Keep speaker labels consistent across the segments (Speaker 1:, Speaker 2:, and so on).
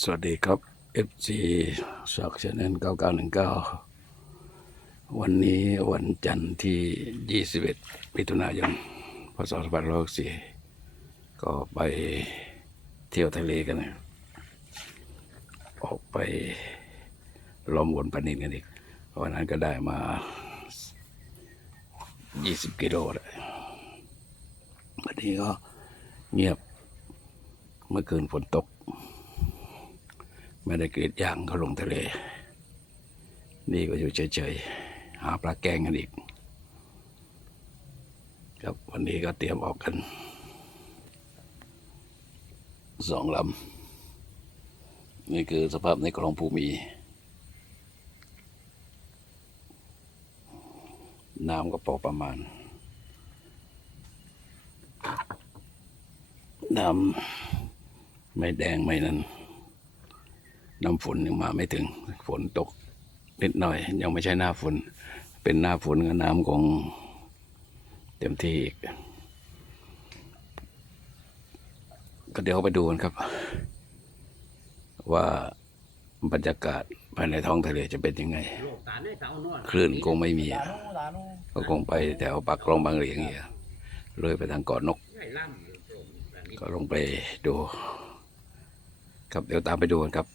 Speaker 1: สวัสดีครับ FC สอกชแนล9919 วันนี้วันจันทร์ที่ 21มิถุนายนพศ2564ก็ไปเที่ยวทะเลกันนะออกไปล้อมวนปนินกันอีก วันนั้นก็ได้มา 20 กิโลเลยวันนี้ก็เงียบเมื่อคืนฝนตก ไม่ได้กรีดยางเขาลงทะเล นี่ก็อยู่เฉยๆ หาปลาแกงกันอีก ครับวันนี้ก็เตรียมออกกันสองลำ นี่คือสภาพในคลองภูมีน้ำก็พอประมาณ น้ำไม่แดงไม่นั้น น้ำฝนยังมาไม่ถึง ฝนตกนิดหน่อย ยังไม่ใช่หน้าฝน เป็นหน้าฝนก็น้ำคงเต็มที่อีก ก็เดี๋ยวไปดูกันครับ ว่าบรรยากาศภายในท้องทะเลจะเป็นยังไง คลื่นคงไม่มี ก็คงไปแถวปากคลองบางเหลียงอย่างเงี้ยเลยไปทางเกาะนก ก็ลงไปดู ครับเดี๋ยวตามไปดูกันครับ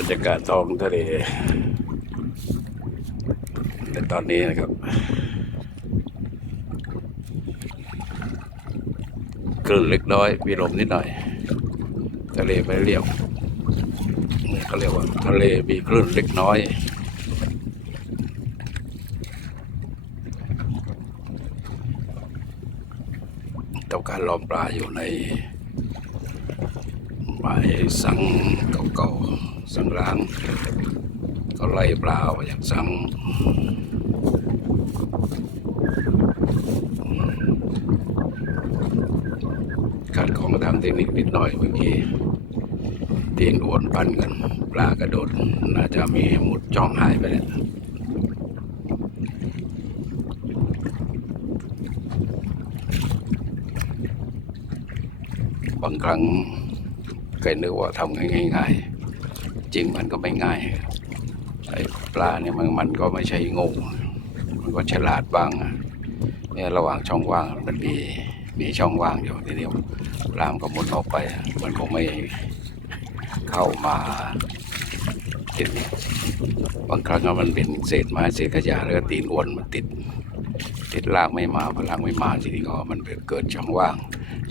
Speaker 1: รรยากาศท้องทะเล แต่ตอนนี้นะครับคลื่นเล็กน้อย มีลมนิดหน่อย ทะเลไม่เรียวนี่เขาเรียกว่า ทะเลมีคลื่นเล็กน้อยต้องการล้อมปลาอยู่ในหมายสังเก่าๆ สังรางก็ไล่ปลาออกจากสังการของทางเทคนิคนิดหน่อยเมื่อกี้ตีนอวนปันกัน ปลากระโดด น่าจะมีหมุดจ้องหายไปแล้วบางครั้งเคยนึกว่าทำง่ายๆ จริงมันก็ไม่ง่ายไอ้ปลาเนี่ยมันมันก็ไม่ใช่โง่มันก็ฉลาดบ้างเนี่ยระหว่างช่องว่างมันมีมีช่องว่างอยู่ทีเดียวปลามก็หมุนออกไป มันคงไม่เข้ามาติดบางครั้งมันเป็นเศษไม้เศษขยะแล้วก็ตีนอ้วนมันติด ติดลากไม่มาพลากไม่มาทีนี้ก็มันเกิดช่องว่าง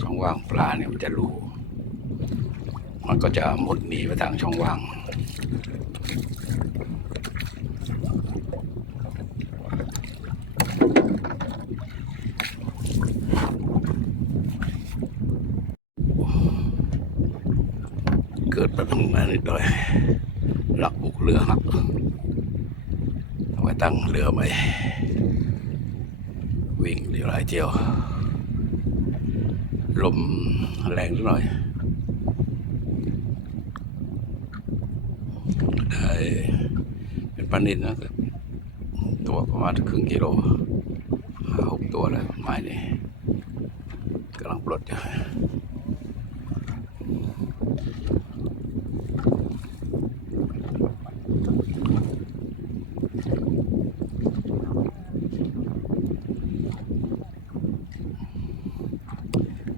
Speaker 1: ช่องว่างปลาเนี่ยมันจะรู มันก็จะมุดหนีไปทางช่องว่าง เกิดปัญหานิดหน่อยหลักบุกเรือหักเอาไว้ตั้งเรือใหมวิ่งเดี๋ยวหลายเที่ยวลมแรงสักหน่อย ได้เป็นปลานินนะตัวประมาณครึ่งกิโลหกตัวแล้วไม้นี่กำลังปลดอยู่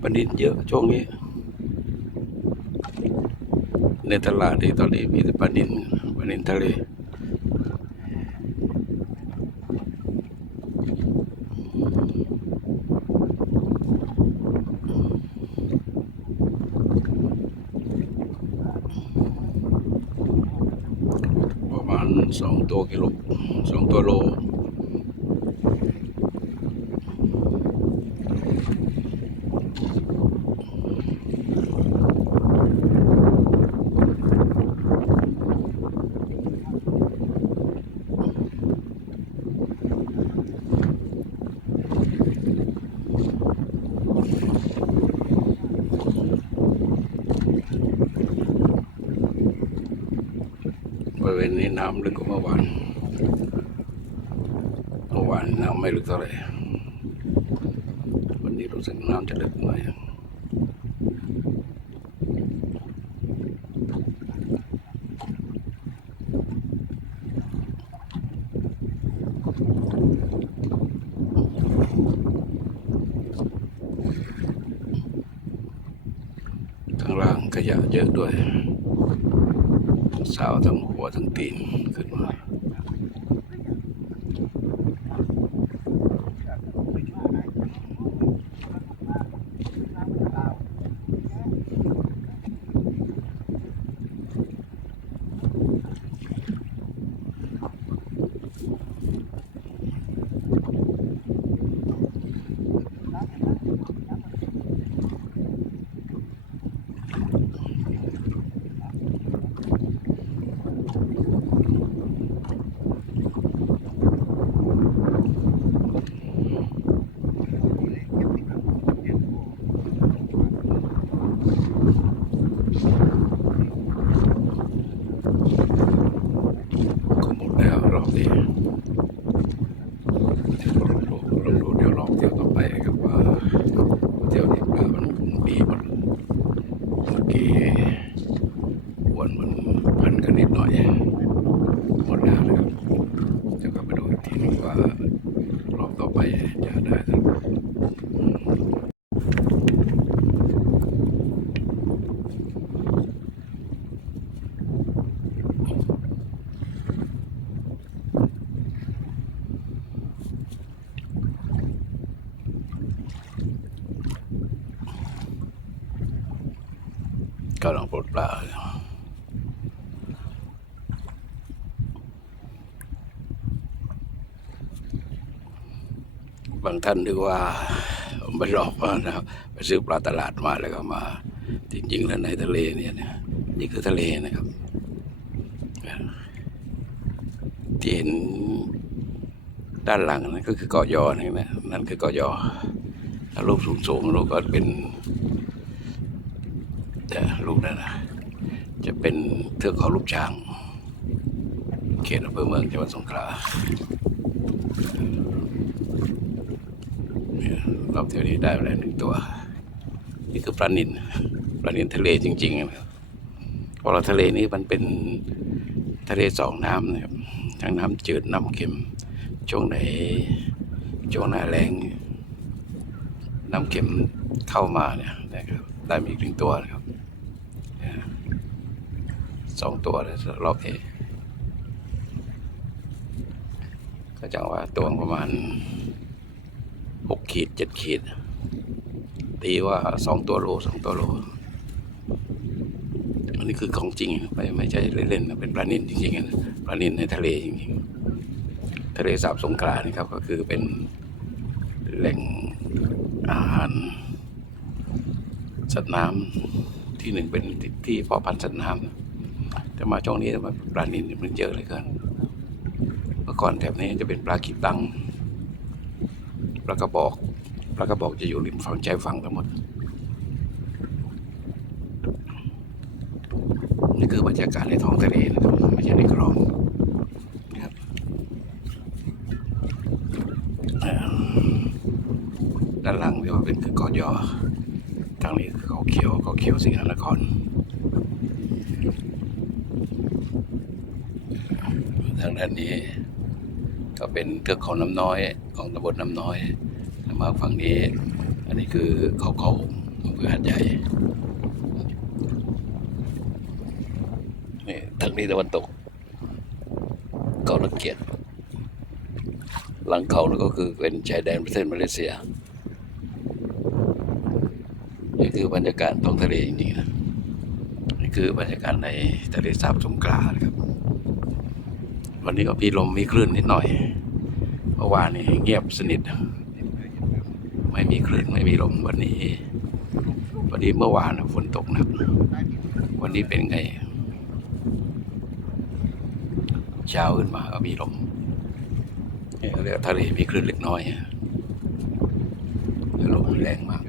Speaker 1: ปลานินเยอะช่วงนี้ ในตลาดที่ตอนนี้มีแต่ปนินปนินทะเลประมาณ สองตัวกิโลสองตัวโล บริเวณนี้น้ำลึกกว่าเมื่อวานเมื่อวานน้ำไม่ลึกเท่าไหร่วันนี้รู้สึกน้ำจะลึกหน่อยข้างล่างขยะเยอะด้วย สาวทั้งหัวทั้งตีนขึ้นมา ก็หมด แล้วรอบนี้ลองดูลองดูเดี๋ยวลองเที่ยวต่อไปครับว่าเที่ยวนี้ปลามันมีหมดเมื่อกี้อวนมันพันกันนิดหน่อยหมดแล้วนะครับเดี๋ยวก็ไปดูอีกทีนึงว่ารอบต่อไปจะได้สัก กำลังปลดปลาบางท่านนึกว่าผมไปหลอกมานะครับไปซื้อปลาตลาดมาแล้วก็มา จริงๆแล้วในทะเลเนี่ยนะนี่คือทะเลนะครับที่เห็นด้านหลังนั่นก็คือเกาะยอนี่นะนั่นคือเกาะยอถ้ารูปสูงๆรูปก็เป็น แต่รูปนั้นนะจะเป็นเทือกเขาลูกช้าง เขตอำเภอเมืองจังหวัดสงขลาเนี่ยรอบเที่ยวนี้ได้ไปแล้วหนึ่งตัว นี่คือปลานินปลานินทะเลจริงๆนะครับเพราะเราทะเลนี้มันเป็นทะเลสองน้ำนะครับทั้งน้ำจืดน้ำเค็ม ช่วงไหนช่วงหน้าแรงน้ำเค็มเข้ามาเนี่ยนะครับได้มีอีกหนึ่งตัวนะครับ สองตัวเลยรอบนี้ก็จังว่าตัวประมาณหกขีดเจ็ดขีด ตีว่าสองตัวโลสองตัวโล อันนี้คือของจริงไม่ไม่ใช่เล่นๆเป็นปลานินจริงๆนะปลานินในทะเลจริงๆ ทะเลสาบสงขลานี่ครับ ก็คือเป็นแหล่งอาหารสัตว์น้ำที่หนึ่งเป็นที่เพาะพันธุ์สัตว์น้ำ แต่มาช่วงนี้มันปลานินมันเยอะเลยเกินเมื่อก่อนแถบนี้จะเป็นปลาขีตังปลากระบอกปลากระบอกจะอยู่ริมฝั่งชายฝั่งทั้งหมด นี่คือบรรยากาศในท้องทะเลนะครับไม่ใช่ในคลองนะครับด้านหลังเรียกว่าเป็นคือเกาะยอทางนี้คือเขาเขียวเขาเขียวสิงห์นคร ทางด้านนี้ ก็เป็นเทือกเขาน้ำน้อยของตำบลน้ำน้อยแล้วมาฝั่งนี้ อันนี้คือเขาเขาอำเภอหาดใหญ่นี่ทางนี้ตะวันตกเกาะลังเกียจหลังเขานั่นก็คือเป็นชายแดนประเทศมาเลเซียนี่คือบรรยากาศท้องทะเลจริงๆนะนี่คือบรรยากาศในทะเลสาบสงขลานะครับ วันนี้ก็มีลมมีคลื่นนิดหน่อยเมื่อวานนี้เงียบสนิท ไม่มีคลื่นไม่มีลมวันนี้วันนี้เมื่อวานฝนตกหนักวันนี้เป็นไงเช้าขึ้นมาก็มีลมเรียกทะเลมีคลื่นเล็กน้อยอะลมแรงมาก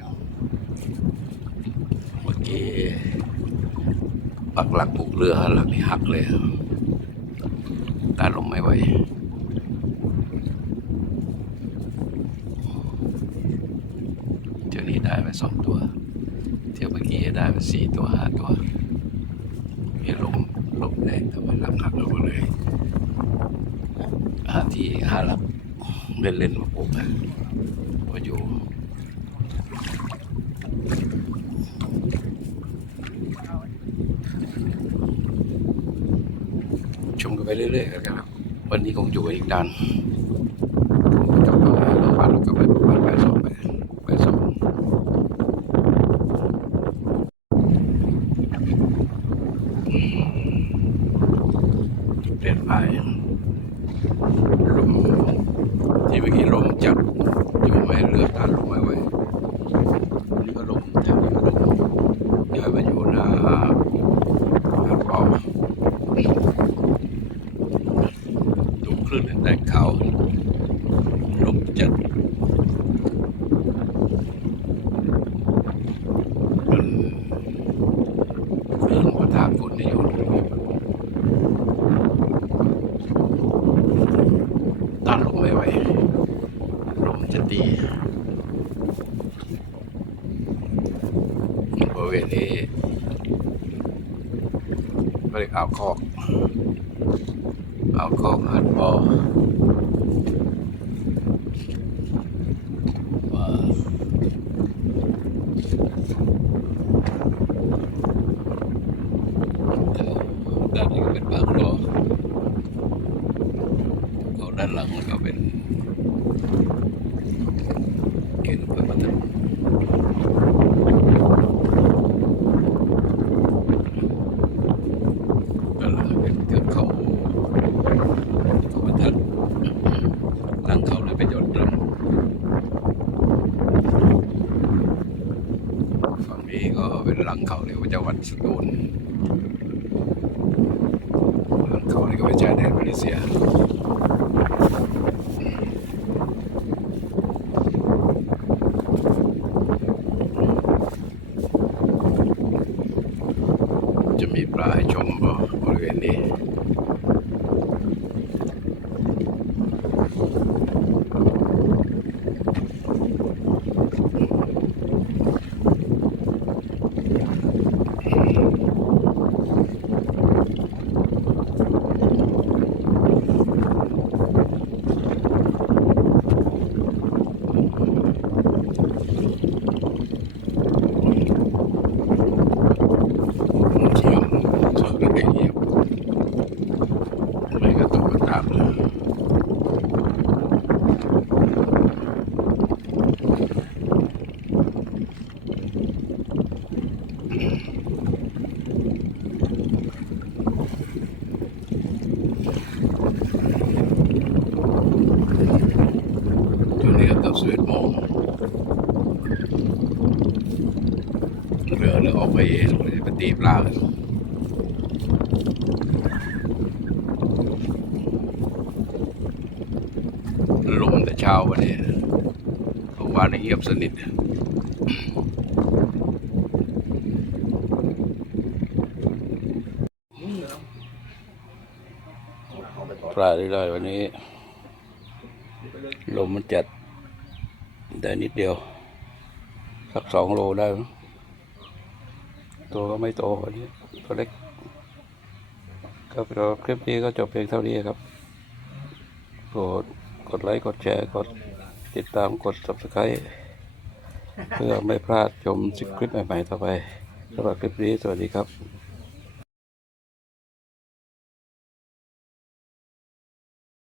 Speaker 1: เมื่อกี้ปักหลักปลูกเรือหลักนี่หักเลย ต้านลมไม่ไหวเที่ยนี้ได้ไปสองตัว เที่ยวเมื่อกี้ได้ไปสี่ตัวห้าตัวมีลมลมแรงทำไมหลังหักลงมาเลยหาที่หาลักเล่นเล่นมาปุ๊บนะมาอยู่ ไปเรื่อยๆกันครับ วันนี้คงอยู่อีกนานกลับมาเราบ้านเรากลับไปประมาณบ่ายสองไปบ่ายสองเปลี่ยนไปลมที่เมื่อกี้ลมจัดอยู่ไม่เลือกตัดลมไม่ไหววันนี้ก็ลมแถวนี้ก็ลมย้ายมาอยู่หน้าหาดปอ ดูคลื่นแตกเขาลมจัดมัน คลื่นประธานฝนในอยู่ต้านลมไม่ไหวลมจะตีบริเวณนี้ไม่ได้เอาวคอก เอาของหัดพอว่าด้านนี้ก็เป็นปากรอเขาด้าน หลังมันก็เป็นเขตอำเภอพัทลุงด้านหลังเป็นเทือกเขาเขาบรรทัดหลังเขาเลยไปหยดลงฝั่งนี้ก็เป็นหลังเขาเรียกว่าจังหวัดสตูลหลังเขานี่ก็เป็นชายแดนมาเลเซียจะมีปลาให้ชมบ่บริเวณนี้ เที่ยวเขาก็ได้เงียบไม่ก็ตกกระตามเลยตอนนี้ก็สิบเอ็ดโมงเรือเรือออกไปเองเลยไปตีปลากันลมแต่เช้าวันนี้เมื่อวานนี้เงียบสนิทปลาได้เลยวันนี้ ลมมันจัดได้นิดเดียว สักสองโลได้มั้ง ตัวก็ไม่โตนนี้ตัวเล็กครับเราคลิปนี้ก็จบเพียงเท่านี้ครับโปรดกดไลค์ กดแชร์ กดติดตามกด subscribe เพื่อไม่พลาดชมคลิปใหม่ๆต่อไปสำหรับคลิปนี้สวัสดีครับ